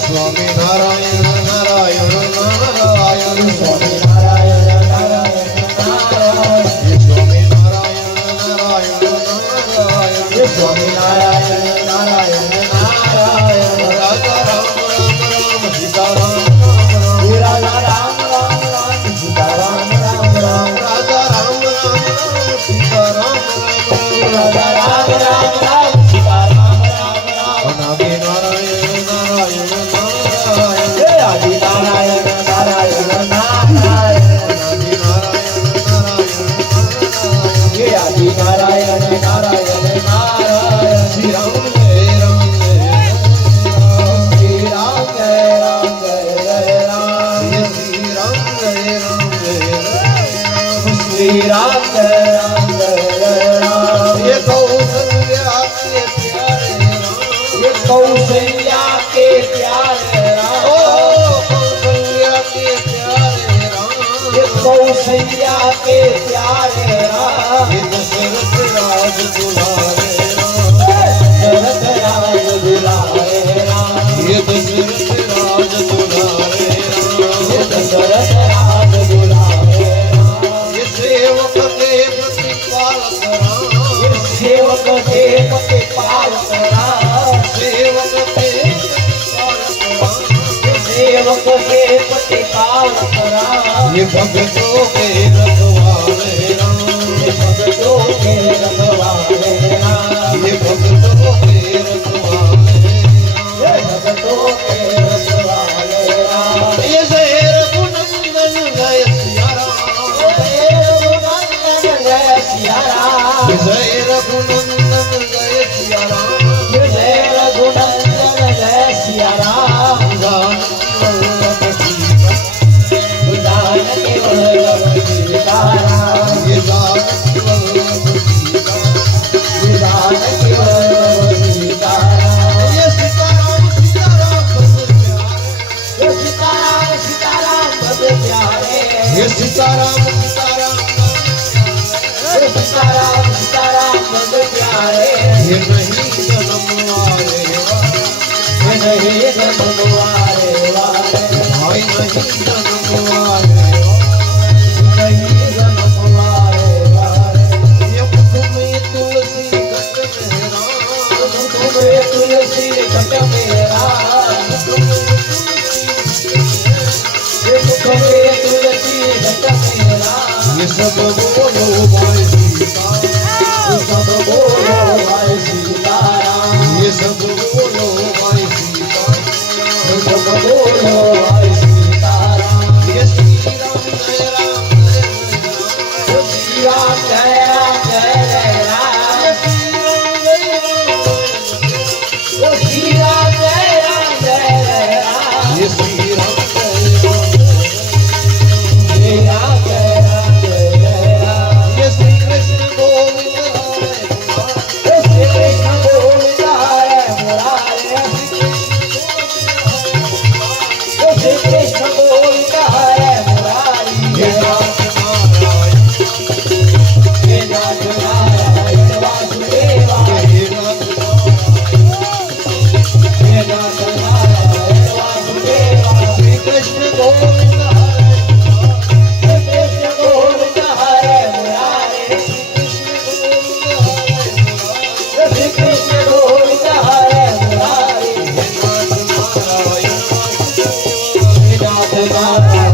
Swami Narayana Narayana Narayana Shri राम जय राम जय राम। ये कौशल्या के प्यारे राम, ये कौशल्या के प्यारे राम, ओ कौशल्या के प्यारे राम, ये कौशल्या के प्यारे राम। ये दशरथ राज दुलारे राम, दशरथ राज दुलारे राम, ये दशरथ राज दुलारे राम, ये दशरथ राज दुलारे राम। ये सेवक के प्रतिपालक राम, ये सेवक के प्रतिपालक राम, सेवक के प्रतिपालक राम, ये सेवक के प्रतिपालक राम। ये भक्तों के रखवाले राम, ये भक्तों के रखवाले राम, ये भक्तों के रखवाले ये भक्तों के रखवाले राम। ये शहर रघुनंदन जय सिया राम, जय रघुनंदन जय सिया राम, जय रघुनंदन जय सिया राम, जय रघुनंदन जय सिया राम। जानकी वल्लभ सीता, जानकी वल्लभ सीता राम, ये जानकी वल्लभ सीता, ये सीताराम सीताराम ये सीताराम सीताराम बड़े प्यारे, ये सीताराम सीताराम ये सीताराम सीताराम बड़े प्यारे। ये नहीं जन्म वाले ये नहीं जन्म वाले वाले, भाई नहीं जन्म वाले नहीं जन्म वाले वाले। ये मुख में तुलसी घट मेरा, तुम्हें तुलसी घट मेरा, ये मुख में तुलसी घट मेरा। ये सब बोलो भाई सीता, ये सब बोलो भाई सीताराम, ये सब बोलो भाई सीता, ये सब बोलो भाई सीताराम। ये श्री राम जय राम जय राम, श्री राम जय राम जय जय राम, श्री राम जय राम जय जय राम, ये श्री राम जय श्री राम जय राम जय जय राम। ये श्री कृष्ण गोविंद हरे श्री कृष्ण गोविंद हरे मुरारे, श्री कृष्ण गोविंद हरे मुरारी। ये नाथ नारायण, हे नाथ नारायण वासुदेवा, ये नाथ हे नाथ नारायण वासुदेवा। श्री कृष्ण गोविंद हरे श्री कृष्ण गोविंद हरे मुरारे, श्री कृष्ण गोविंद हरे मुरारी। नाथ नारायण हे नाथ नारायण